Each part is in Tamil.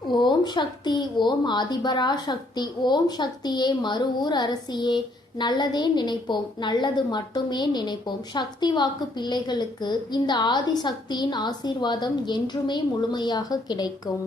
ஓம் சக்தி, ஓம் ஆதிபரா சக்தி, ஓம் சக்தியே, மறுவூர் அரசியே. நல்லதே நினைப்போம், நல்லது மட்டுமே நினைப்போம். சக்தி வாக்கு பிள்ளைகளுக்கு இந்த ஆதிசக்தியின் ஆசீர்வாதம் என்றுமே முழுமையாக கிடைக்கும்.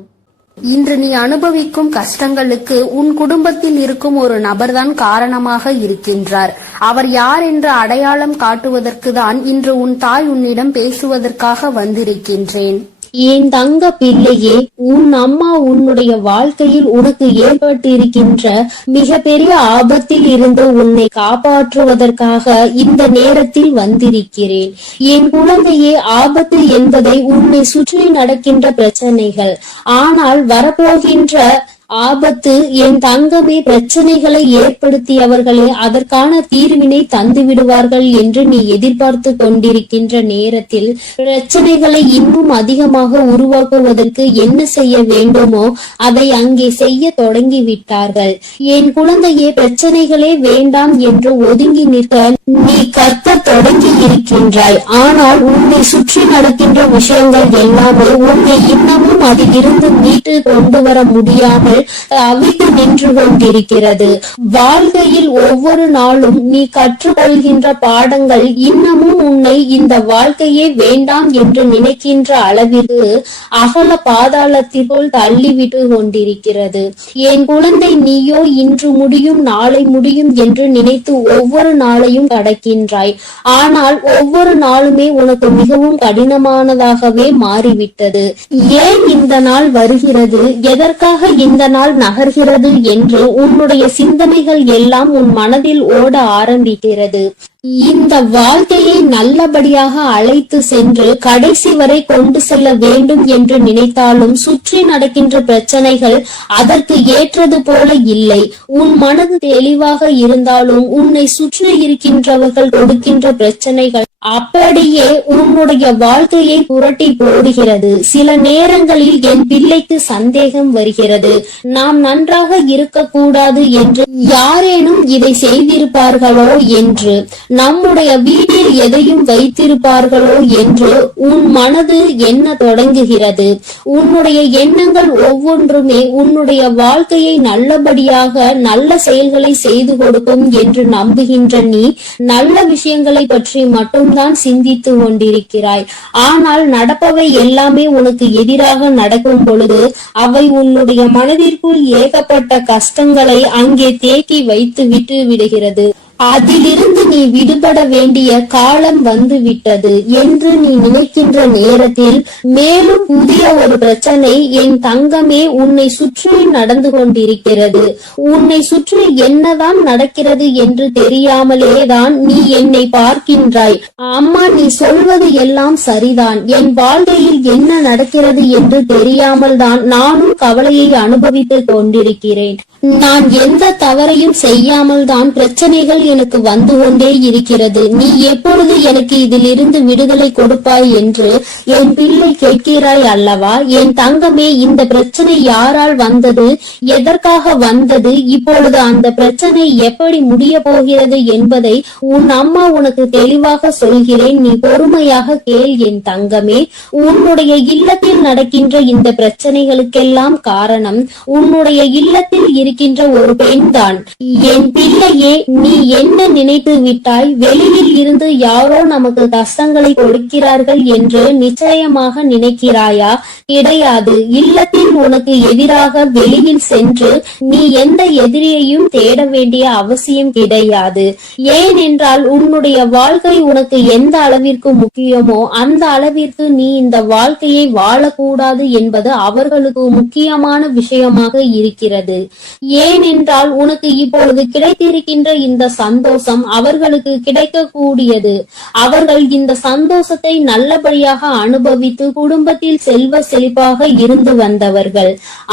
இன்று நீ அனுபவிக்கும் கஷ்டங்களுக்கு உன் குடும்பத்தில் இருக்கும் ஒரு நபர்தான் காரணமாக இருக்கின்றார். அவர் யார் என்ற அடையாளம் காட்டுவதற்கு தான் இன்று உன் தாய் உன்னிடம் பேசுவதற்காக வந்திருக்கின்றேன். என் தங்க பிள்ளையே, உன் அம்மா உன்னுடைய வாழ்க்கையில் உனக்கு ஏற்பட்டிருக்கின்ற மிக பெரிய ஆபத்தில் இருந்து உன்னை காப்பாற்றுவதற்காக இந்த நேரத்தில் வந்திருக்கிறேன். என் குழந்தையே, ஆபத்து என்பதை உன்னை சுற்றி நடக்கின்ற பிரச்சனைகள், ஆனால் வரப்போகின்ற ஆபத்து என் தங்கமே, பிரச்சனைகளை ஏற்படுத்தியவர்களே அதற்கான தீர்வினை தந்து விடுவார்கள் என்று நீ எதிர்பார்த்து கொண்டிருக்கின்ற நேரத்தில் பிரச்சனைகளை இன்னும் அதிகமாக உருவாக்குவதற்கு என்ன செய்ய வேண்டுமோ அதை அங்கே செய்ய தொடங்கி விட்டார்கள். என் குழந்தையே, பிரச்சனைகளே வேண்டாம் என்று ஒதுங்கி நிற்க நீ கத்த தொடங்கி இருக்கின்றாய். ஆனால் உன்னை சுற்றி நடக்கின்ற விஷயங்கள் எல்லாமே உன்னை இன்னமும் அதில் இருந்து மீட்டு கொண்டு வர முடியாமல் அவித்து நின்று கொண்டிருக்கிறது. வாழ்க்கையில் ஒவ்வொரு நாளும் நீ கற்றுக்கொள்கின்ற பாடங்கள் இன்னமும் உன்னை இந்த வாழ்க்கையே வேண்டாம் என்று நினைக்கின்ற அளவிற்கு அகல பாதாளத்திற்குள் தள்ளிவிட்டு கொண்டிருக்கிறது. என் குழந்தை, நீயோ இன்று முடியும் நாளை முடியும் என்று நினைத்து ஒவ்வொரு நாளையும் கடக்கின்றாய். ஆனால் ஒவ்வொரு நாளுமே உனக்கு மிகவும் கடினமானதாகவே மாறிவிட்டது. ஏன் இந்த நாள் வருகிறது, எதற்காக இந்த நாள் நகர்கிறது என்று உன்னுடைய சிந்தனைகள் எல்லாம் உன் மனதில் ஓட ஆரம்பிக்கிறது. இந்த வாழ்க்கையை நல்லபடியாக அழைத்து சென்று கடைசி வரை கொண்டு செல்ல வேண்டும் என்று நினைத்தாலும் சுற்றி நடக்கின்ற பிரச்சனைகள் அதற்கு ஏற்றது போல இல்லை. உன் மனது தெளிவாக இருந்தாலும் உன்னை சுற்றி இருக்கின்றவர்கள் கொடுக்கின்ற பிரச்சனைகள் அப்படியே உன்னுடைய வாழ்க்கையை புரட்டி போடுகிறது. சில நேரங்களில் என் பிள்ளைக்கு சந்தேகம் வருகிறது, நாம் நன்றாக இருக்கக்கூடாது என்று யாரேனும் இதை செய்திருப்பார்களோ என்று, நம்முடைய வீட்டில் எதையும் வைத்திருப்பார்களோ என்று உன் மனது எண்ண தொடங்குகிறது. உன்னுடைய எண்ணங்கள் ஒவ்வொன்றுமே உன்னுடைய வாழ்க்கையை நல்லபடியாக நல்ல செயல்களை செய்து கொடுக்கும் என்று நம்புகின்ற நீ நல்ல விஷயங்களை பற்றி மட்டும்தான் சிந்தித்து கொண்டிருக்கிறாய். ஆனால் நடப்பவை எல்லாமே உனக்கு எதிராக நடக்கும் பொழுது அவை உன்னுடைய மனதிற்குள் ஏகப்பட்ட கஷ்டங்களை அங்கே தேக்கி வைத்து விட்டு விடுகிறது. அதிலிருந்து நீ விடுபட வேண்டிய காலம் வந்து விட்டது என்று நீ நினைக்கின்ற நேரத்தில் மேலும் புதிய ஒரு பிரச்சனை என் தங்கமே உன்னை சுற்றி நடந்து கொண்டிருக்கிறது. உன்னை சுற்றி என்னதான் நடக்கிறது என்று தெரியாமலே தான் நீ என்னை பார்க்கின்றாய். அம்மா, நீ சொல்வது எல்லாம் சரிதான், என் வாழ்க்கையில் என்ன நடக்கிறது என்று தெரியாமல் தான் நானும் கவலையை அனுபவித்துக் கொண்டிருக்கிறேன். நான் எந்த தவறையும் செய்யாமல் தான் பிரச்சனைகள் எனக்கு வந்து கொண்டே இருக்கிறது. நீ எப்பொழுது எனக்கு இதில் இருந்து விடுதலை கொடுப்பாய் என்று என் பிள்ளை கேட்கிறாய் அல்லவா? என் தங்கமே, இந்த பிரச்சனை யாரால் வந்தது, எதற்காக வந்தது, இப்பொழுது அந்த பிரச்சனை எப்படி முடிய போகிறது என்பதை உன் அம்மா உனக்கு தெளிவாக சொல்கிறேன். நீ பொறுமையாக கேள் என் தங்கமே. உன்னுடைய இல்லத்தில் நடக்கின்ற இந்த பிரச்சனைகளுக்கெல்லாம் காரணம் உன்னுடைய இல்லத்தில் இருக்கின்ற ஒரு பெண் தான். என் பிள்ளையே, நீ என்ன நினைத்து விட்டாய்? வெளியில் இருந்து யாரோ நமக்கு கஷ்டங்களை கொடுக்கிறார்கள் என்று நிச்சயமாக நினைக்கிறாயா? கிடையாது. இல்லத்தில் உனக்கு எதிராக வெளியில் சென்று நீ எந்த எதிரியையும் தேட வேண்டிய அவசியம் கிடையாது. ஏனென்றால் உன்னுடைய வாழ்க்கை உனக்கு எந்த அளவிற்கு முக்கியமோ அந்த அளவிற்கு நீ இந்த வாழ்க்கையை வாழக்கூடாது என்பது அவர்களுக்கு முக்கியமான விஷயமாக இருக்கிறது. ஏனென்றால் உனக்கு இப்பொழுது கிடைத்திருக்கின்ற இந்த சந்தோஷம் அவர்களுக்கு கிடைக்கக்கூடியது. அவர்கள் இந்த சந்தோஷத்தை நல்லபடியாக அனுபவித்து குடும்பத்தில் செல்வ செழிப்பாக இருந்து வந்தவர்கள்.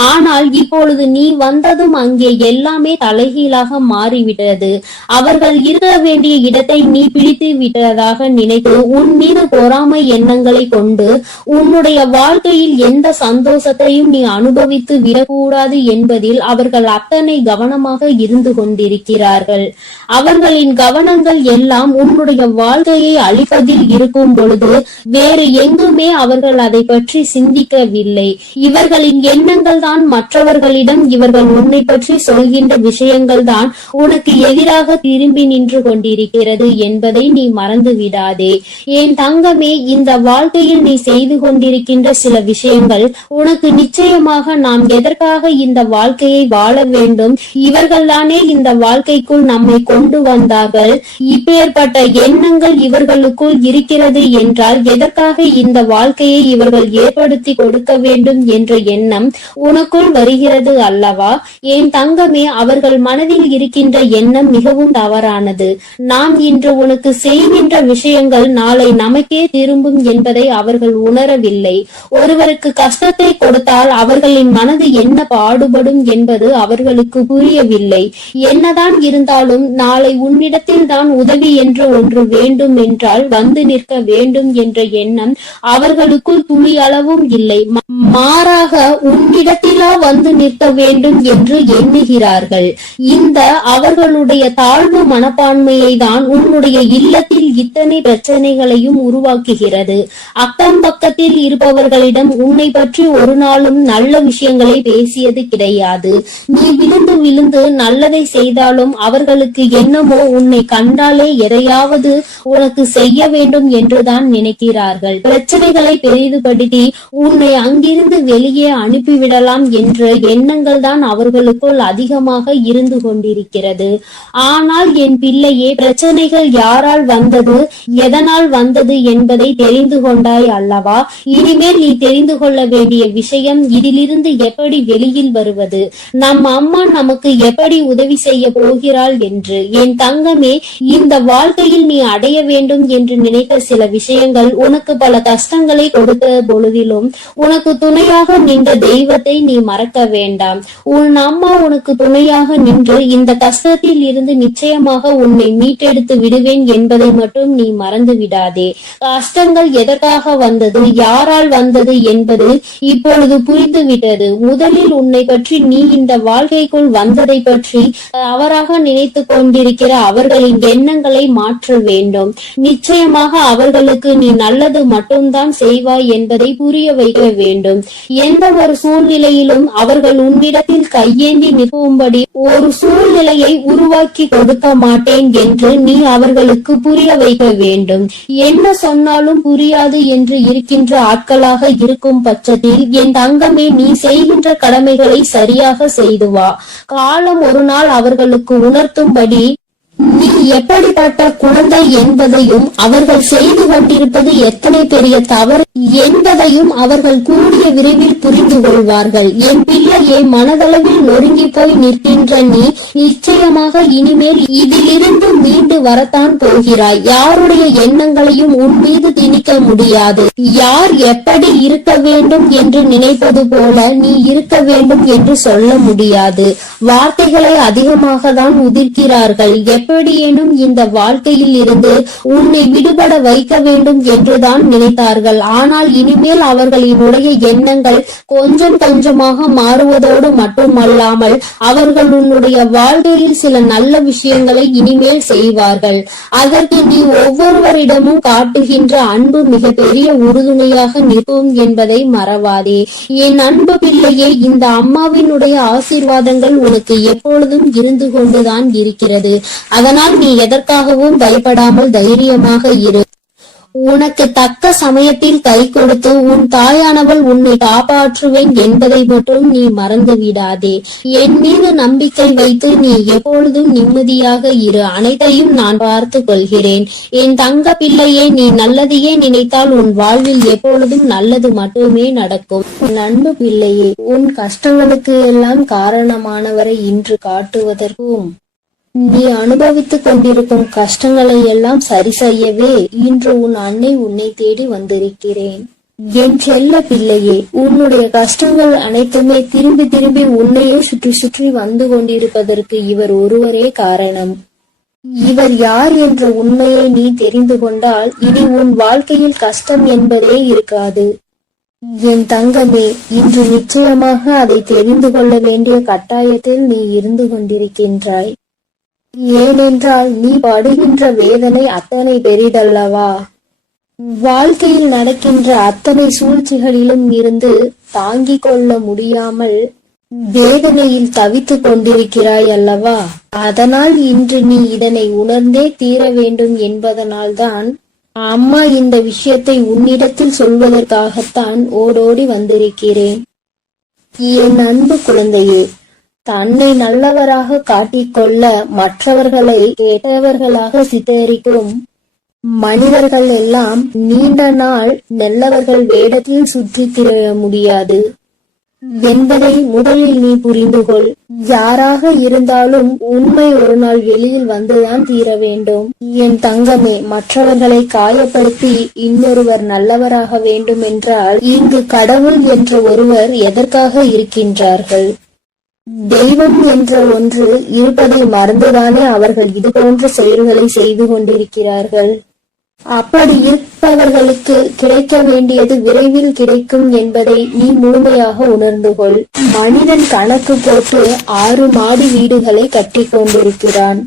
ஆனால் இப்பொழுது நீ வந்ததும் அங்கே எல்லாமே தலைகீழாக மாறிவிட்டது. அவர்கள் இருக்க வேண்டிய இடத்தை நீ பிடித்து விட்டதாக நினைத்து உன் மீது பொறாமை எண்ணங்களை கொண்டு உன்னுடைய வாழ்க்கையில் எந்த சந்தோஷத்தையும் நீ அனுபவித்து விடக்கூடாது என்பதில் அவர்கள் அத்தனை கவனமாக இருந்து கொண்டிருக்கிறார்கள். அவர்களின் கவனங்கள் எல்லாம் உன்னுடைய வாழ்க்கையை அழிப்பதில் இருக்கும் பொழுது வேறு எங்குமே அவர்கள் அதை பற்றி சிந்திக்கவில்லை. இவர்களின் எண்ணங்கள் தான் மற்றவர்களிடம் இவர்கள் உன்னை பற்றி சொல்கின்ற விஷயங்கள் தான் உனக்கு எதிராக திரும்பி நின்று கொண்டிருக்கிறது என்பதை நீ மறந்து விடாதே. என் தங்கமே, இந்த வாழ்க்கையில் நீ செய்து கொண்டிருக்கின்ற சில விஷயங்கள் உனக்கு நிச்சயமாக நாம் எதற்காக இந்த வாழ்க்கையை வாழ வேண்டும், இவர்கள் தானே இந்த வாழ்க்கைக்குள் நம்மை கொண்டு வந்தார்கள், இப்பேற்பட்ட எண்ணங்கள் இவர்களுக்குள் இருக்கிறது என்றால் எதற்காக இந்த வாழ்க்கையை இவர்கள் ஏற்படுத்தி கொடுக்க வேண்டும் என்ற எண்ணம் உனக்குள் வருகிறது அல்லவா? என் தங்கமே, அவர்கள் மனதில் இருக்கின்ற எண்ணம் மிகவும் தவறானது. நாம் இன்று உனக்கு செய்கின்ற விஷயங்கள் நாளை நமக்கே திரும்பும் என்பதை அவர்கள் உணரவில்லை. ஒருவருக்கு கஷ்டத்தை கொடுத்தால் அவர்களின் மனது என்ன பாடுபடும் என்பது அவர்களுக்கு புரியவில்லை. என்னதான் இருந்தாலும் நாளை உன்னிடத்தில் தான் உதவி என்று ஒன்று வேண்டும் என்றால் வந்து நிற்க வேண்டும் என்ற எண்ணம் அவர்களுக்குள் துளி அளவும் இல்லை. மாறாக உன்னிடத்திலா வந்து நிற்க வேண்டும் என்று எண்ணுகிறார்கள். இந்த அவர்களுடைய தாழ்வு மனப்பான்மையை தான் உன்னுடைய இல்லத்தில் இத்தனை பிரச்சனைகளையும் உருவாக்குகிறது. அக்கம் பக்கத்தில் இருப்பவர்களிடம் உன்னை பற்றி ஒரு நாளும் நல்ல விஷயங்களை பேசியது கிடையாது. நீ விழுந்து விழுந்து நல்லதை செய்தாலும் அவர்களுக்கு என்னமோ உன்னை கண்டாலே எதையாவது உனக்கு செய்ய வேண்டும் என்றுதான் நினைக்கிறார்கள். பிரச்சனைகளை பெரிதுபடுத்தி உன்னை அங்கிருந்து வெளியே அனுப்பிவிடலாம் என்ற எண்ணங்கள் தான் அவர்களுக்குள் அதிகமாக இருந்து கொண்டிருக்கிறது. ஆனால் என் பிள்ளையே, பிரச்சனைகள் யாரால் வந்தது, எதனால் வந்தது என்பதை தெரிந்து கொண்டாய் அல்லவா? இனிமேல் நீ தெரிந்து கொள்ள வேண்டிய விஷயம் இதிலிருந்து எப்படி வெளியில் வருவது, நம் அம்மா நமக்கு எப்படி உதவி செய்ய போகிறாள் என்று. என் தங்கமே, இந்த வாழ்க்கையில் நீ அடைய வேண்டும் என்று நினைத்த சில விஷயங்கள் உனக்கு பல கஷ்டங்களை கொடுத்த பொழுதிலும் உனக்கு துணையாக நின்ற தெய்வத்தை நீ மறக்க வேண்டாம். உன் அம்மா உனக்கு துணையாக நின்று இந்த கஷ்டத்தில் இருந்து நிச்சயமாக உன்னை மீட்டெடுத்து விடுவேன் என்பதை மட்டும் நீ மறந்து விடாதே. கஷ்டங்கள் எதற்காக வந்தது, யாரால் வந்தது என்பது இப்பொழுது புரிந்துவிட்டது. முதலில் உன்னை பற்றி நீ இந்த வாழ்க்கைக்குள் வந்ததை பற்றி தவறாக நினைத்து கொண்டிருக்கிற அவர்களின் எண்ணங்களை மாற்ற வேண்டும். நிச்சயமாக அவர்களுக்கு நீ நல்லது மட்டும்தான் செய்வாய் என்பதை புரிய வைக்க வேண்டும். எந்த ஒரு சூழ்நிலையிலும் அவர்கள் உன்னிடத்தில் கையேந்தி நிற்கும்படி ஒரு சூழ்நிலையை உருவாக்கி கொடுக்க மாட்டேன் என்று நீ அவர்களுக்கு புரிய வைக்க வேண்டும். என்ன சொன்னாலும் புரியாது என்று இருக்கின்ற ஆட்களாக இருக்கும் பட்சத்தில் என் தங்கமே, நீ செய்கின்ற கடமைகளை சரியாக செய்து வா. காலம் ஒரு நாள் அவர்களுக்கு உணர்த்தும்படி நீ எப்படிப்பட்ட குழந்தை என்பதையும் அவர்கள் செய்து கொண்டிருப்பது எத்தனை பெரிய தவறு என்பதையும் அவர்கள் கூடிய விரைவில் புரிந்து கொள்வார்கள். என் பிள்ளையை, மனதளவில் நொறுங்கி போய் நிற்கின்ற நீ நிச்சயமாக இனிமேல் இதிலிருந்து மீண்டு வரத்தான் போகிறாய். யாருடைய எண்ணங்களையும் உன் மீது திணிக்க முடியாது. யார் எப்படி இருக்க வேண்டும் என்று நினைப்பது போல நீ இருக்க வேண்டும் என்று சொல்ல முடியாது. வார்த்தைகளை அதிகமாக தான் உதிர்க்கிறார்கள். எப்படியேனும் இந்த வாழ்க்கையில் இருந்து உன்னை விடுபட வைக்க வேண்டும் என்றுதான் நினைத்தார்கள். ஆனால் இனிமேல் அவர்களினுடைய எண்ணங்கள் கொஞ்சம் கொஞ்சமாக மாறுவதோடு மட்டுமல்லாமல் அவர்கள் உன்னுடைய வாழ்க்கையில் சில நல்ல விஷயங்களை இனிமேல் செய்வார்கள். அதற்கு நீ ஒவ்வொருவரிடமும் காட்டுகின்ற அன்பு மிகப்பெரிய உறுதுணையாக நிற்கும் என்பதை மறவாதே. என் அன்பு பிள்ளையே, இந்த அம்மாவினுடைய ஆசீர்வாதங்கள் உனக்கு எப்பொழுதும் இருந்து கொண்டுதான் இருக்கிறது. அதனால் நீ எதற்காகவும் பயப்படாமல் தைரியமாக இரு. உனக்கு தக்க சமயத்தில் கை கொடுத்து உன் தாயானவள் உன்னை காப்பாற்றுவேன் என்பதை மட்டும் நீ மறந்து விடாதே. என் மீது நம்பிக்கை வைத்து நீ எப்பொழுதும் நிம்மதியாக இரு. அனைத்தையும் நான் பார்த்து கொள்கிறேன். என் தங்க பிள்ளையே, நீ நல்லதையே நினைத்தால் உன் வாழ்வில் எப்பொழுதும் நல்லது மட்டுமே நடக்கும். என் அன்பு பிள்ளையே, உன் கஷ்டங்களுக்கு எல்லாம் காரணமானவரை இன்று காட்டுவதற்கும் நீ அனுபவித்துக் கொண்டிருக்கும் கஷ்டங்களை எல்லாம் சரி செய்யவே இன்று உன் அன்னை உன்னை தேடி வந்திருக்கிறேன். என் செல்ல பிள்ளையே, உன்னுடைய கஷ்டங்கள் அனைத்துமே திரும்பி திரும்பி உன்னையே சுற்றி சுற்றி வந்து கொண்டிருப்பதற்கு இவர் ஒருவரே காரணம். இவர் யார் என்ற உண்மையை நீ தெரிந்து கொண்டால் இனி உன் வாழ்க்கையில் கஷ்டம் என்பதே இருக்காது. என் தங்கமே, இன்று நிச்சயமாக அதை தெரிந்து கொள்ள வேண்டிய கட்டாயத்தில் நீ இருந்து கொண்டிருக்கின்றாய். ஏனென்றால் நீ படுகின்ற வேதனை அத்தனை பெரிதல்லவா. வாழ்க்கையில் நடக்கின்ற அத்தனை சூழ்ச்சிகளிலும் இருந்து தாங்கிக் கொள்ள முடியாமல் வேதனையில் தவித்துக் கொண்டிருக்கிறாய் அல்லவா. அதனால் இன்று நீ இதனை உணர்ந்தே தீர வேண்டும் என்பதனால்தான் அம்மா இந்த விஷயத்தை உன்னிடத்தில் சொல்வதற்காகத்தான் ஓடோடி வந்திருக்கிறேன். என் அன்பு குழந்தையே, தன்னை நல்லவராக காட்டிக்கொள்ள மற்றவர்களை கெட்டவர்களாக சித்தரிக்கும் மனிதர்கள் எல்லாம் நீண்ட நாள் நல்லவர்கள் வேடத்தில் சுற்றித் திரிய முடியாது என்பதை முதலில் நீ புரிந்து கொள். யாராக இருந்தாலும் உண்மை ஒரு நாள் வெளியில் வந்துதான் தீர வேண்டும். என் தங்கமே, மற்றவர்களை காயப்படுத்தி இன்னொருவர் நல்லவராக வேண்டும் என்றால் இங்கு கடவுள் என்ற ஒருவர் எதற்காக இருக்கின்றார்கள்? தெய்வம் என்ற ஒன்று இருப்பதை மறந்துதானே அவர்கள் இது போன்ற செயல்களை செய்து கொண்டிருக்கிறார்கள். அப்படி இருப்பவர்களுக்கு கிடைக்க வேண்டியது விரைவில் கிடைக்கும் என்பதை நீ முழுமையாக உணர்ந்து கொள். மனிதன் கணக்கு போட்டு 6 மாடி வீடுகளை கட்டி கொண்டிருக்கிறான்.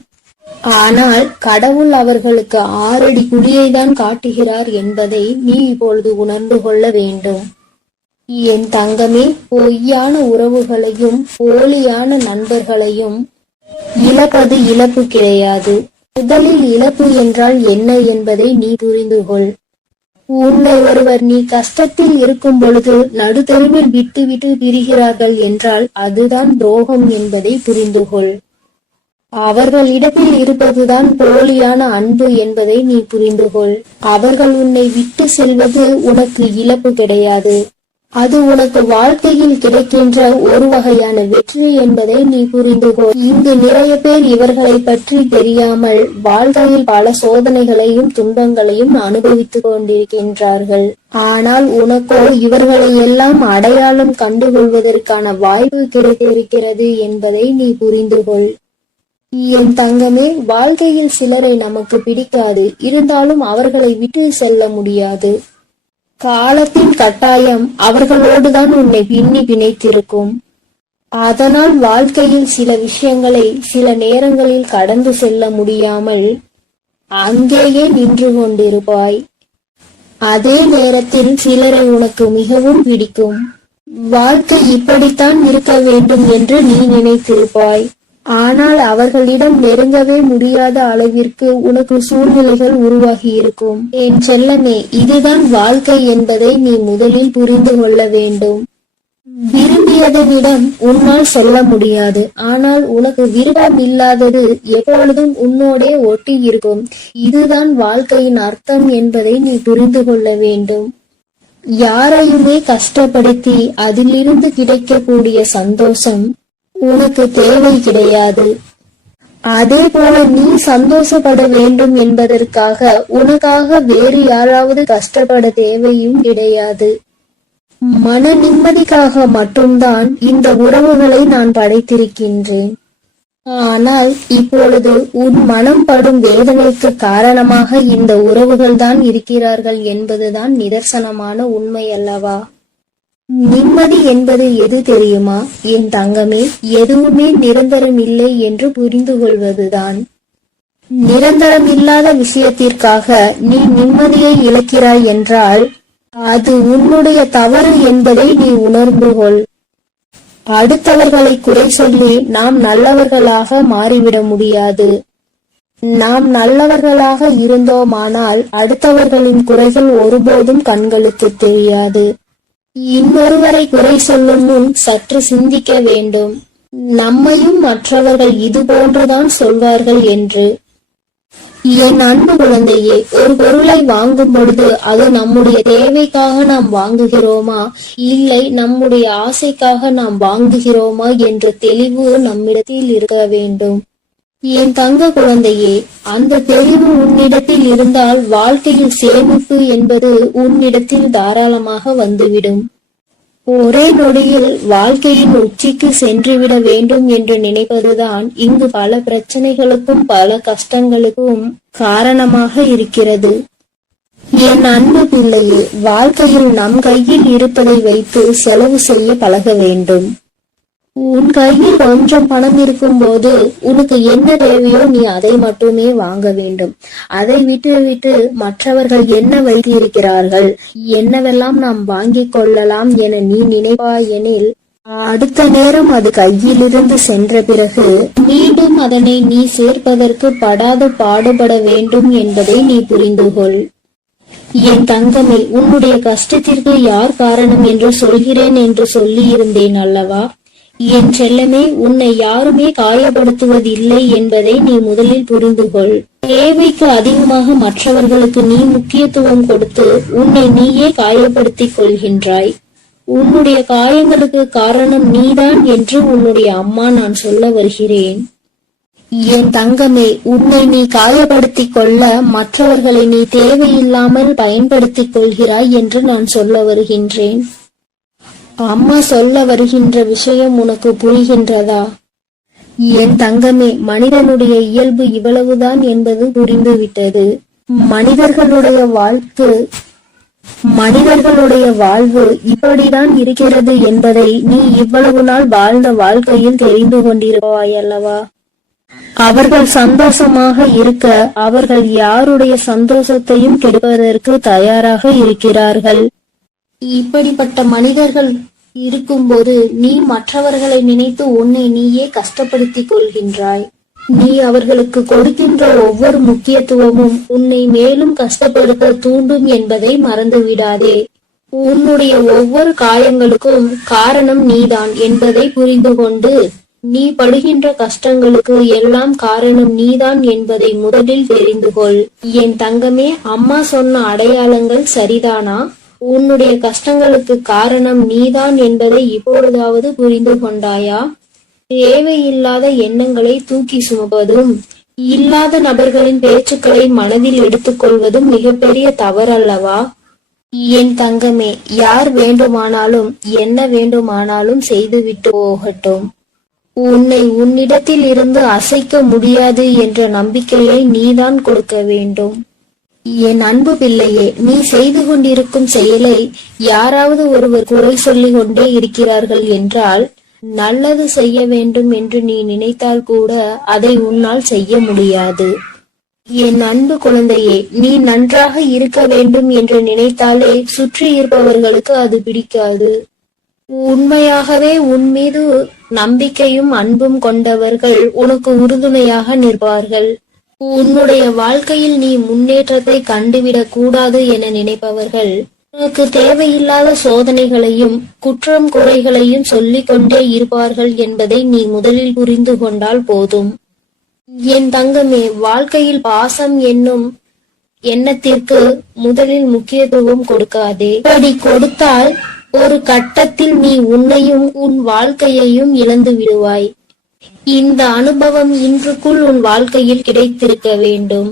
ஆனால் கடவுள் அவர்களுக்கு 6 அடி குடியை தான் காட்டுகிறார் என்பதை நீ இப்பொழுது உணர்ந்து கொள்ள வேண்டும். என் தங்கமே, பொய்யான உறவுகளையும் போலியான நண்பர்களையும் இழப்பது இழப்பு கிடையாது. முதலில் இழப்பு என்றால் என்ன என்பதை நீ புரிந்து கொள். உன்னை ஒருவர் நீ கஷ்டத்தில் இருக்கும் பொழுது நடுத்தெருவில் விட்டு விட்டு பிரிகிறார்கள் என்றால் அதுதான் துரோகம் என்பதை புரிந்து கொள். அவர்களிடத்தில் இருப்பதுதான் போலியான அன்பு என்பதை நீ புரிந்து கொள். அவர்கள் உன்னை விட்டு செல்வது உனக்கு இழப்பு கிடையாது. அது உனக்கு வாழ்க்கையில் கிடைக்கின்ற ஒரு வகையான வெற்றி என்பதை நீ புரிந்து கொள். இங்கு நிறைய பேர் இவர்களை பற்றி தெரியாமல் வாழ்க்கையில் பல சோதனைகளையும் துன்பங்களையும் அனுபவித்துக் கொண்டிருக்கின்றார்கள். ஆனால் உனக்கோ இவர்களை எல்லாம் அடையாளம் கண்டுகொள்வதற்கான வாய்ப்பு கிடைத்திருக்கிறது என்பதை நீ புரிந்து கொள். என் தங்கமே, வாழ்க்கையில் சிலரை நமக்கு பிடிக்காது, இருந்தாலும் அவர்களை விட்டு செல்ல முடியாது. காலத்தின் கட்டாயம் அவர்களோடுதான் உன்னை பின்னி பிணைத்திருக்கும். அதனால் வாழ்க்கையில் சில விஷயங்களை சில நேரங்களில் கடந்து செல்ல முடியாமல் அங்கேயே நின்று கொண்டிருப்பாய். அதே நேரத்தில் சிலரை உனக்கு மிகவும் பிடிக்கும். வாழ்க்கை இப்படித்தான் இருக்க வேண்டும் என்று நீ நினைத்திருப்பாய். ஆனால் அவர்களிடம் நெருங்கவே முடியாத அளவிற்கு உனக்கு சூழ்நிலைகள் உருவாகி இருக்கும். என் செல்லமே, இதுதான் வாழ்க்கை என்பதை நீ முதலில் புரிந்து கொள்ள வேண்டும். விரும்பியதனிடம் உன்னால் செல்ல முடியாது, ஆனால் உனக்கு விருப்பம் இல்லாதது எப்பொழுதும் உன்னோடே ஒட்டி இருக்கும். இதுதான் வாழ்க்கையின் அர்த்தம் என்பதை நீ புரிந்து கொள்ள வேண்டும். யாரையுமே கஷ்டப்படுத்தி அதிலிருந்து கிடைக்கக்கூடிய சந்தோஷம் உனக்கு தேவை கிடையாது. அதே போல நீ சந்தோஷப்பட வேண்டும் என்பதற்காக உனக்காக வேறு யாராவது கஷ்டப்பட தேவையும் கிடையாது. மன நிம்மதிக்காக மட்டும்தான் இந்த உறவுகளை நான் படைத்திருக்கின்றேன். ஆனால் இப்பொழுது உன் மனம் படும் வேதனைக்கு காரணமாக இந்த உறவுகள் தான் இருக்கிறார்கள் என்பதுதான் நிதர்சனமான உண்மை அல்லவா? நிம்மதி என்பது எது தெரியுமா என் தங்கமே? எதுவுமே நிரந்தரம் இல்லை என்று புரிந்து கொள்வதுதான். நிரந்தரம் இல்லாத விஷயத்திற்காக நீ நிம்மதியை இழக்கிறாய் என்றால் அது உன்னுடைய தவறு என்பதை நீ உணர்ந்து கொள். அடுத்தவர்களை குறை சொல்லி நாம் நல்லவர்களாக மாறிவிட முடியாது. நாம் நல்லவர்களாக இருந்தோமானால் அடுத்தவர்களின் குறைகள் ஒருபோதும் கண்களுக்கு தெரியாது. இன்னொருவரை குறை சொல்லும் முன் சற்று சிந்திக்க வேண்டும். நம்மையும் மற்றவர்கள் இது போன்றுதான் சொல்வார்கள் என்று. என் அன்பு குழந்தையே, ஒரு பொருளை வாங்கும் பொழுது அது நம்முடைய தேவைக்காக நாம் வாங்குகிறோமா, இல்லை நம்முடைய ஆசைக்காக நாம் வாங்குகிறோமா என்ற தெளிவு நம்மிடத்தில் இருக்க வேண்டும். என் தங்க குழந்தையே, அந்த தெளிவு உன்னிடத்தில் இருந்தால் வாழ்க்கையில் சேமிப்பு என்பது உன்னிடத்தில் தாராளமாக வந்துவிடும். ஒரே நொடியில் வாழ்க்கையின் உச்சிக்கு சென்றுவிட வேண்டும் என்று நினைப்பதுதான் இங்கு பல பிரச்சனைகளுக்கும் பல கஷ்டங்களுக்கும் காரணமாக இருக்கிறது. என் அன்பு பிள்ளையே, வாழ்க்கையில் நம் கையில் இருப்பதை வைத்து செலவு செய்ய பழக வேண்டும். உன் கையில் கொஞ்சம் பணம் இருக்கும்போது உனக்கு என்ன தேவையோ நீ அதை மட்டுமே வாங்க வேண்டும். அதை விட்டு மற்றவர்கள் என்ன வைத்திருக்கிறார்கள், என்னவெல்லாம் நாம் வாங்கிக் கொள்ளலாம் என நீ நினைப்பாயெனில் அடுத்த நேரம் அது கையிலிருந்து சென்ற பிறகு மீண்டும் அதனை நீ சேர்ப்பதற்கு படாது பாடுபட வேண்டும் என்பதை நீ புரிந்து கொள். என் தங்கமே, உன்னுடைய கஷ்டத்திற்கு யார் காரணம் என்று சொல்கிறேன் என்று சொல்லி இருந்தேன் அல்லவா? என் செல்லமே, உன்னை யாருமே காயப்படுத்துவதில்லை என்பதை நீ முதலில் புரிந்து கொள். தேவைக்கு அதிகமாக மற்றவர்களுக்கு நீ முக்கியத்துவம் கொடுத்து உன்னை நீயே காயப்படுத்திக் கொள்கின்றாய். உன்னுடைய காயங்களுக்கு காரணம் நீதான் என்று உன்னுடைய அம்மா நான் சொல்ல வருகிறேன். என் தங்கமே, உன்னை நீ காயப்படுத்திக் கொள்ள மற்றவர்களை நீ தேவையில்லாமல் பயன்படுத்திக் கொள்கிறாய் என்று நான் சொல்ல வருகின்றேன். அம்மா சொல்ல வருகின்ற விஷயம் உனக்கு புரிகின்றதா? என் தங்கமே, மனிதனுடைய இயல்பு இவ்வளவுதான் என்பது புரிந்துவிட்டது. மனிதர்களுடைய வாழ்வு இப்படிதான் இருக்கிறது என்பதை நீ இவ்வளவு நாள் வாழ்ந்த வாழ்க்கையில் தெரிந்து கொண்டிருப்பாய் அல்லவா? அவர்கள் சந்தோஷமாக இருக்க அவர்கள் யாருடைய சந்தோஷத்தையும் கெடுப்பதற்கு தயாராக இருக்கிறார்கள். இப்படிப்பட்ட மனிதர்கள் இருக்கும்போது நீ மற்றவர்களை நினைத்து உன்னை நீயே கஷ்டப்படுத்திக் கொள்கின்றாய். நீ அவர்களுக்கு கொடுக்கின்ற ஒவ்வொரு முக்கியத்துவமும் உன்னை மேலும் கஷ்டப்படுத்த தூண்டும் என்பதை மறந்துவிடாதே. உன்னுடைய ஒவ்வொரு காயங்களுக்கும் காரணம் நீதான் என்பதை புரிந்து கொண்டு நீ படுகின்ற கஷ்டங்களுக்கு எல்லாம் காரணம் நீதான் என்பதை முதலில் தெரிந்து கொள். என் தங்கமே, அம்மா சொன்ன அடையாளங்கள் சரிதானா? உன்னுடைய கஷ்டங்களுக்கு காரணம் நீதான் என்பதை இப்பொழுதாவது புரிந்து கொண்டாயா? தேவையில்லாத எண்ணங்களை தூக்கி சுமப்பதும் இல்லாத நபர்களின் பேச்சுக்களை மனதில் எடுத்துக்கொள்வதும் மிகப்பெரிய தவறல்லவா? என் தங்கமே, யார் வேண்டுமானாலும் என்ன வேண்டுமானாலும் செய்துவிட்டு போகட்டும். உன்னை உன்னிடத்தில் இருந்து அசைக்க முடியாது என்ற நம்பிக்கையை நீதான் கொடுக்க வேண்டும். என் அன்பு பிள்ளையே, நீ செய்து கொண்டிருக்கும் செயலை யாராவது ஒருவர் குறை சொல்லிக் கொண்டே இருக்கிறார்கள் என்றால் நல்லது செய்ய வேண்டும் என்று நீ நினைத்தால் கூட அதை உன்னால் செய்ய முடியாது. என் அன்பு குழந்தையே, நீ நன்றாக இருக்க வேண்டும் என்று நினைத்தாலே சுற்றி இருப்பவர்களுக்கு அது பிடிக்காது. உண்மையாகவே உன் மீது நம்பிக்கையும் அன்பும் கொண்டவர்கள் உனக்கு உறுதுணையாக நிற்பார்கள். உன்னுடைய வாழ்க்கையில் நீ முன்னேற்றத்தை கண்டுவிடக் கூடாது என நினைப்பவர்கள் உனக்கு தேவையில்லாத சோதனைகளையும் குற்றம் குறைகளையும் சொல்லிக் கொண்டே இருப்பார்கள் என்பதை நீ முதலில் புரிந்து கொண்டால் போதும். என் தங்கமே, வாழ்க்கையில் பாசம் என்னும் எண்ணத்திற்கு முதலில் முக்கியத்துவம் கொடுக்காதே. அப்படி கொடுத்தால் ஒரு கட்டத்தில் நீ உன்னையும் உன் வாழ்க்கையையும் இழந்து விடுவாய். இந்த அனுபவம் இன்றுக்குள் உன் வாழ்க்கையில் கிடைத்திருக்க வேண்டும்.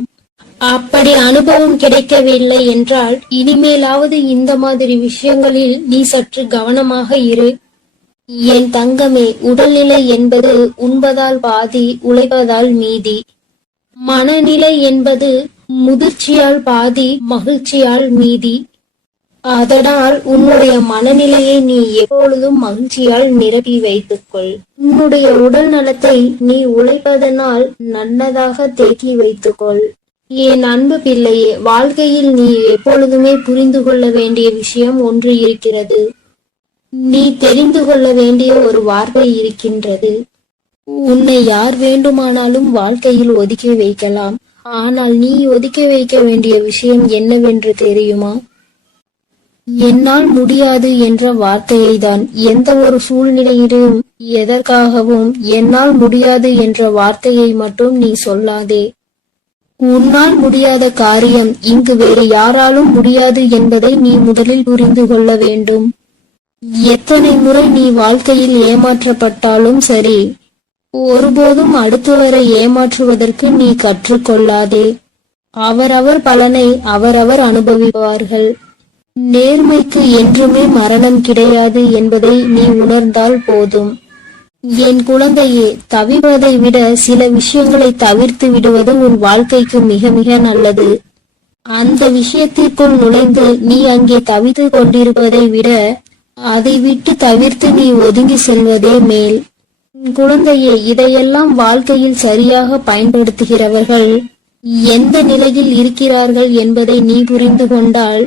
அப்படி அனுபவம் கிடைக்கவில்லை என்றால் இனிமேலாவது இந்த மாதிரி விஷயங்களில் நீ சற்று கவனமாக இரு. என் தங்கமே, உடல்நிலை என்பது உண்பதால் பாதி, உழைப்பதால் மீதி. மனநிலை என்பது முதிர்ச்சியால் பாதி, மகிழ்ச்சியால் மீதி. அதனால் உன்னுடைய மனநிலையை நீ எப்பொழுதும் மகிழ்ச்சியால் நிரப்பி வைத்துக்கொள். உன்னுடைய உடல் நலத்தை நீ உழைப்பதனால் நல்லதாக தேக்கி வைத்துக்கொள். என் அன்பு பிள்ளையே, வாழ்க்கையில் நீ எப்பொழுதுமே புரிந்து கொள்ள வேண்டிய விஷயம் ஒன்று இருக்கிறது. நீ தெரிந்து கொள்ள வேண்டிய ஒரு வார்த்தை இருக்கின்றது. உன்னை யார் வேண்டுமானாலும் வாழ்க்கையில் ஒதுக்கி வைக்கலாம். ஆனால் நீ ஒதுக்கி வைக்க வேண்டிய விஷயம் என்னவென்று தெரியுமா? என்னால் முடியாது என்ற வார்த்தையை தான். எந்த ஒரு சூழ்நிலையிலும் எதற்காகவும் என்னால் முடியாது என்ற வார்த்தையை மட்டும் நீ சொல்லாதே. உன்னால் முடியாத காரியம் இங்கு வேறு யாராலும் முடியாது என்பதை நீ முதலில் புரிந்து கொள்ள வேண்டும். எத்தனை முறை நீ வாழ்க்கையில் ஏமாற்றப்பட்டாலும் சரி, ஒருபோதும் அடுத்தவரை ஏமாற்றுவதற்கு நீ கற்றுக்கொள்ளாதே. அவரவர் பலனை அவரவர் அனுபவிப்பார்கள். நேர்மைக்கு என்றுமே மரணம் கிடையாது என்பதை நீ உணர்ந்தால் போதும். என் குழந்தையே, தவிர்வதை விட சில விஷயங்களை தவிர்த்து விடுவது உன் வாழ்க்கைக்கு மிக மிக நல்லது. அந்த விஷயத்திற்குள் நுழைந்து நீ அங்கே தவித்து கொண்டிருப்பதை விட அதை விட்டு தவிர்த்து நீ ஒதுங்கி செல்வதே மேல். குழந்தையே, இதையெல்லாம் வாழ்க்கையில் சரியாக பயன்படுத்துகிறவர்கள் எந்த நிலையில் இருக்கிறார்கள் என்பதை நீ புரிந்து கொண்டால்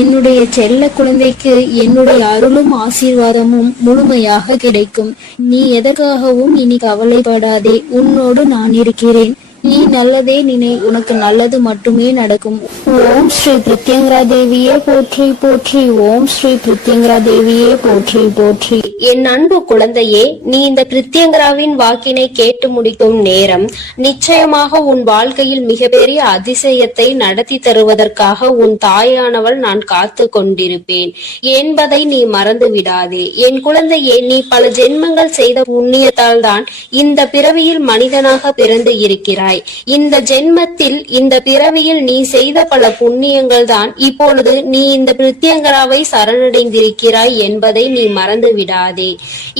என்னுடைய செல்ல குழந்தைக்கு என்னுடைய அருளும் ஆசீர்வாதமும் முழுமையாக கிடைக்கும். நீ எதற்காகவும் இனி கவலைப்படாதே. உன்னோடு நான் இருக்கிறேன். நீ நல்லதே நினை, உனக்கு நல்லது மட்டுமே நடக்கும். ஓம் ஸ்ரீ பிரத்யங்கரா தேவியே போற்றி போற்றி. ஓம் ஸ்ரீ பிரத்யங்கரா தேவியே போற்றி போற்றி. என் அன்பு குழந்தையே, நீ இந்த பிரத்யங்கராவின் வாக்கினை கேட்டு முடிக்கும் நேரம் நிச்சயமாக உன் வாழ்க்கையில் மிகப்பெரிய அதிசயத்தை நடத்தி தருவதற்காக உன் தாயானவள் நான் காத்து கொண்டிருப்பேன் என்பதை நீ மறந்து விடாதே. என் குழந்தையே, நீ பல ஜென்மங்கள் செய்த புண்ணியத்தால் தான் இந்த பிறவியில் மனிதனாக பிறந்து இருக்கிறாய். இந்த ஜென்மத்தில் இந்த பிறவியில் நீ செய்த பல புண்ணியங்கள் தான் இப்பொழுது நீ இந்த பிரத்யங்கராவை சரணடைந்திருக்கிறாய் என்பதை நீ மறந்து விடாதே.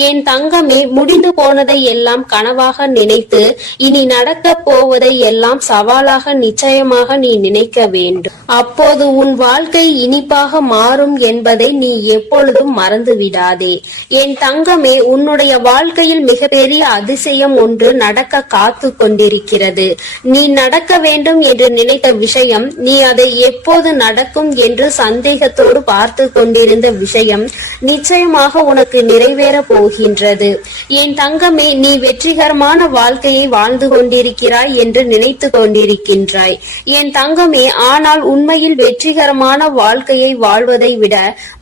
என் தங்கமே, முடிந்து போனதை எல்லாம் கனவாக நினைத்து இனி நடக்க போவதை எல்லாம் சவாலாக நிச்சயமாக நீ நினைக்க வேண்டும். அப்போது உன் வாழ்க்கை இனிப்பாக மாறும் என்பதை நீ எப்பொழுதும் மறந்து விடாதே. என் தங்கமே, உன்னுடைய வாழ்க்கையில் மிகப்பெரிய அதிசயம் ஒன்று நடக்க காத்து கொண்டிருக்கிறது. நீ நடக்க வேண்டும் என்று நினைத்த விஷயம், நீ அதை எப்போது நடக்கும் என்று சந்தேகத்தோடு பார்த்து கொண்டிருந்த விஷயம் நிச்சயமாக உனக்கு நிறைவேற போகின்றது. என் தங்கமே, நீ வெற்றிகரமான வாழ்க்கையை வாழ்ந்து கொண்டிருக்கிறாய் என்று நினைத்து கொண்டிருக்கின்றாய். என் தங்கமே, ஆனால் உண்மையில் வெற்றிகரமான வாழ்க்கையை வாழ்வதை விட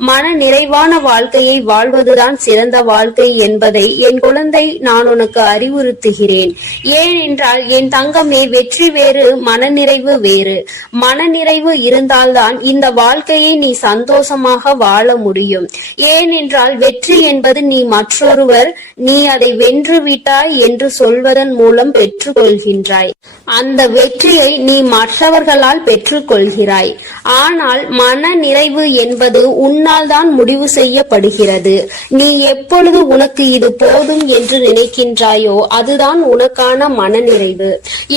மன நிறைவான வாழ்க்கையை வாழ்வதுதான் சிறந்த வாழ்க்கை என்பதை என் குழந்தை நான் உனக்கு அறிவுறுத்துகிறேன். ஏனென்றால் என் தங்கமே, வெற்றி வேறு, மனநிறைவு வேறு. மனநிறைவு இருந்தால்தான் இந்த வாழ்க்கையை நீ சந்தோஷமாக வாழ முடியும். ஏனென்றால் வெற்றி என்பது நீ மற்றொருவர் நீ அதை வென்று விட்டாய் என்று சொல்வதன் மூலம் பெற்றுக்கொள்கின்றாய். அந்த வெற்றியை நீ மற்றவர்களால் பெற்றுக்கொள்கிறாய். ஆனால் மன நிறைவு என்பது உன்னால் தான் முடிவு செய்யப்படுகிறது. நீ எப்பொழுது உனக்கு இது போதும் என்று நினைக்கின்றாயோ அதுதான் உனக்கான மனநிறைவு.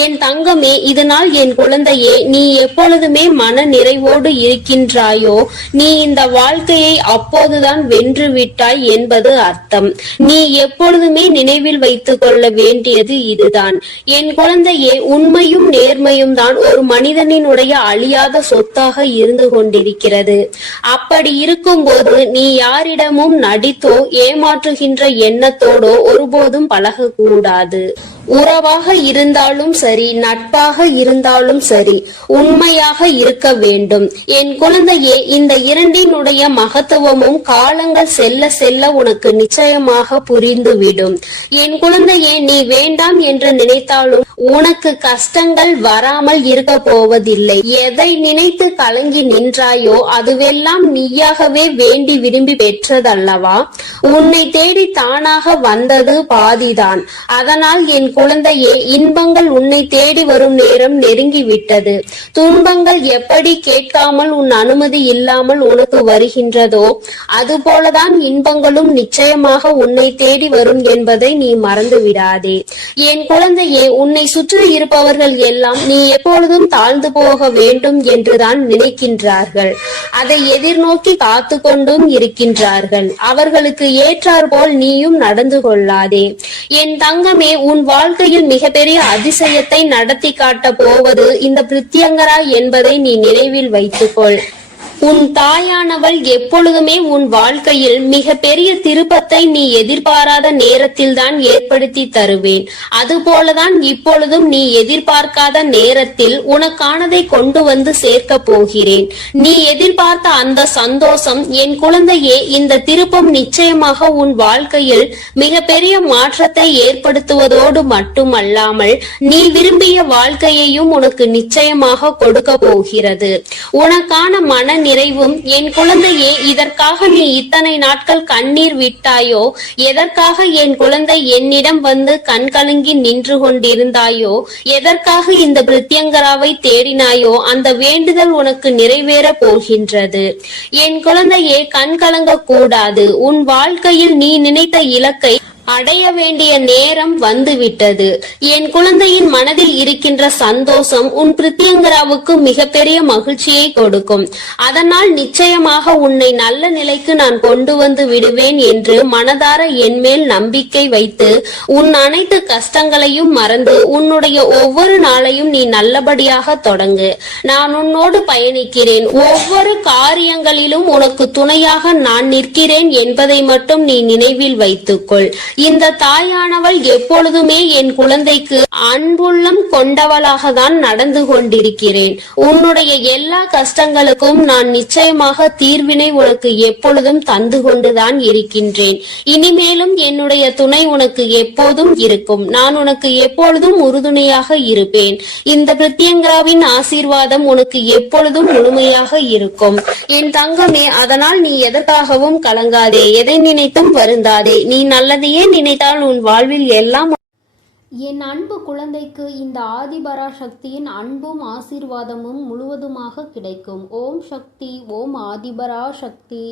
என் தங்கமே, இதனால் என் குழந்தையே, நீ எப்பொழுதுமே மன நிறைவோடு இருக்கின்றாயோ நீ இந்த வாழ்க்கையை அப்போதுதான் வென்று விட்டாய் என்பது அர்த்தம். நீ எப்பொழுதுமே நினைவில் வைத்துக் கொள்ள வேண்டியது இதுதான். என் குழந்தையே, உண்மையும் நேர்மையும் தான் ஒரு மனிதனினுடைய அழியாத சொத்தாக இருந்து கொண்டிருக்கிறது. அப்படி இருக்கும்போது நீ யாரிடமும் நடித்தோ ஏமாற்றுகின்ற எண்ணத்தோடோ ஒருபோதும் பழகக்கூடாது. உறவாக இருந்தாலும் சரி, நட்பாக இருந்தாலும் சரி, உண்மையாக இருக்க வேண்டும். என் குழந்தையே, இந்த இரண்டினுடைய மகத்துவமும் காலங்கள் செல்ல செல்ல உனக்கு நிச்சயமாக புரிந்துவிடும். என் குழந்தையே, நீ வேண்டாம் என்று நினைத்தாலும் உனக்கு கஷ்டங்கள் வராமல் இருக்க போவதில்லை. எதை நினைத்து கலங்கி நின்றாயோ அதுவெல்லாம் நீயாகவே வேண்டி விரும்பி பெற்றதல்லவா? உன்னை தேடி தானாக வந்தது பாதிதான். அதனால் என் குழந்தையே, இன்பங்கள் உன்னை தேடி வரும் நேரம் நெருங்கிவிட்டது. துன்பங்கள் எப்படி கேட்காமல் உன் அனுமதி இல்லாமல் உனக்கு வருகின்றதோ அதுபோலதான் இன்பங்களும் நிச்சயமாக உன்னை தேடி வரும் என்பதை நீ மறந்து விடாதே. என் குழந்தையே, உன்னை சுற்றி இருப்பவர்கள் எல்லாம் நீ எப்பொழுதும் தாழ்ந்து போக வேண்டும் என்றுதான் நினைக்கின்றார்கள். அதை எதிர்நோக்கி காத்து கொண்டும் இருக்கின்றார்கள். அவர்களுக்கு ஏற்றார் போல் நீயும் நடந்து கொள்ளாதே. என் தங்கமே, உன் வாழ்க்கையில் மிகப்பெரிய அதிசயத்தை நடத்தி காட்ட போவது இந்த பிரத்யங்கரா என்பதை நீ நினைவில் வைத்துக்கொள். உன் தாயானவள் எப்பொழுதுமே உன் வாழ்க்கையில் மிக பெரிய திருப்பத்தை நீ எதிர்பாராத நேரத்தில் தான் ஏற்படுத்தி தருவேன். அதுபோலதான் இப்பொழுதும் நீ எதிர்பார்க்காத நேரத்தில் உனக்கானதை கொண்டு வந்து சேர்க்க போகிறேன். நீ எதிர்பார்த்த அந்த சந்தோஷம் என் குழந்தையே, இந்த திருப்பம் நிச்சயமாக உன் வாழ்க்கையில் மிக பெரிய மாற்றத்தை ஏற்படுத்துவதோடு மட்டுமல்லாமல் நீ விரும்பிய வாழ்க்கையையும் உனக்கு நிச்சயமாக கொடுக்க போகிறது. உனக்கான மன நிறைவும் என் குழந்தையே, இதற்காக நீ இத்தனை நாட்கள் கண்ணீர் விட்டாயோ, எதற்காக என் குழந்தை என்னிடம் வந்து கண் கலங்கி நின்று கொண்டிருந்தாயோ, எதற்காக இந்த பிரத்யங்கராவை தேடினாயோ அந்த வேண்டுதல் உனக்கு நிறைவேற போகின்றது. என் குழந்தையே, கண் கலங்க கூடாது. உன் வாழ்க்கையில் நீ நினைத்த இலக்கை அடைய வேண்டிய நேரம் வந்துவிட்டது. என் குழந்தையின் மனதில் இருக்கின்ற சந்தோஷம் உன் பிரித்தியங்கராவுக்கு மிகப்பெரிய மகிழ்ச்சியை கொடுக்கும். அதனால் நிச்சயமாக உன்னை நல்ல நிலைக்கு நான் கொண்டு வந்து விடுவேன் என்று மனதார என்மேல் நம்பிக்கை வைத்து உன் அனைத்து கஷ்டங்களையும் மறந்து உன்னுடைய ஒவ்வொரு நாளையும் நீ நல்லபடியாக தொடங்கு. நான் உன்னோடு பயணிக்கிறேன். ஒவ்வொரு காரியங்களிலும் உனக்கு துணையாக நான் நிற்கிறேன் என்பதை மட்டும் நீ நினைவில் வைத்துக்கொள். இந்த தாயானவள் எப்பொழுதுமே என் குழந்தைக்கு அன்புள்ளம் கொண்டவளாக தான் நடந்து கொண்டிருக்கிறேன். உன்னுடைய எல்லா கஷ்டங்களுக்கும் நான் நிச்சயமாக தீர்வினை உனக்கு எப்பொழுதும் தந்து கொண்டுதான் இருக்கின்றேன். இனிமேலும் என்னுடைய துணை உனக்கு எப்போதும் இருக்கும். நான் உனக்கு எப்பொழுதும் உறுதுணையாக இருப்பேன். இந்த பிரித்தியங்கராவின் ஆசீர்வாதம் உனக்கு எப்பொழுதும் முழுமையாக இருக்கும் என் தங்கமே. அதனால் நீ எதற்காகவும் கலங்காதே, எதை நினைத்தும் வருந்தாதே. நீ நல்லதையே நினைத்தால் உன் வாழ்வில் எல்லாம். என் அன்பு குழந்தைக்கு இந்த ஆதிபராசக்தியின் அன்பும் ஆசீர்வாதமும் முழுவதுமாக கிடைக்கும். ஓம் சக்தி, ஓம் ஆதிபராசக்தி.